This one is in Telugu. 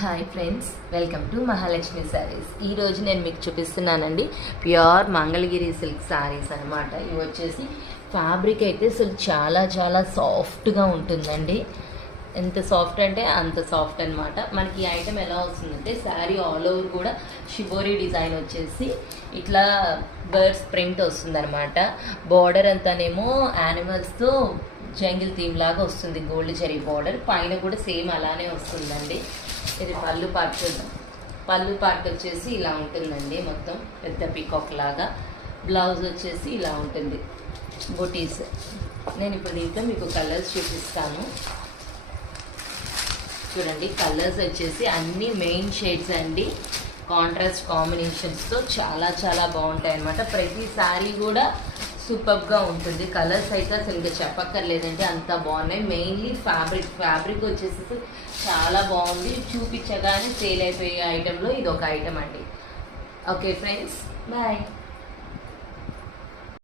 Hi friends, welcome to Mahalakshmi saris. ఈరోజు నేను మీకు చూపిస్తున్నానండి ప్యూర్ మంగళగిరి సిల్క్ శారీస్ అనమాట. ఇవి వచ్చేసి ఫ్యాబ్రిక్ అయితే అసలు చాలా చాలా సాఫ్ట్గా ఉంటుందండి. ఎంత సాఫ్ట్ అంటే అంత సాఫ్ట్ అనమాట. మనకి ఈ ఐటమ్ ఎలా వస్తుందంటే శారీ ఆల్ ఓవర్ కూడా షిబోరీ డిజైన్ వచ్చేసి ఇట్లా బర్డ్స్ ప్రింట్ వస్తుందన్నమాట. బార్డర్ అంతానేమో యానిమల్స్తో జంగిల్ థీమ్ లాగా వస్తుంది. గోల్డ్ జరీ బార్డర్ పైన కూడా సేమ్ అలానే వస్తుందండి. ఇది పళ్ళు పార్ట్ వచ్చేసి ఇలా ఉంటుందండి. మొత్తం పెద్ద పీకాక్ లాగా. బ్లౌజ్ వచ్చేసి ఇలా ఉంటుంది బొటీస్. నేను ఇప్పుడు దీంట్లో మీకు కలర్స్ చూపిస్తాను. చూడండి, కలర్స్ వచ్చేసి అన్ని మెయిన్ షేడ్స్ అండి. కాంట్రాస్ట్ కాంబినేషన్స్తో చాలా చాలా బాగుంటాయి అన్నమాట. ప్రతి శారీ కూడా సూపర్గా ఉంటుంది. కలర్స్ అయితే అసలు ఇంకా చెప్పక్కర్లేదండి, అంత బాగున్నాయి. మెయిన్లీ ఫ్యాబ్రిక్ వచ్చేసి చాలా బాగుంది. చూపించగానే సేల్ అయిపోయే ఐటెంలో ఇది ఒక ఐటెం అండి. Okay friends, bye.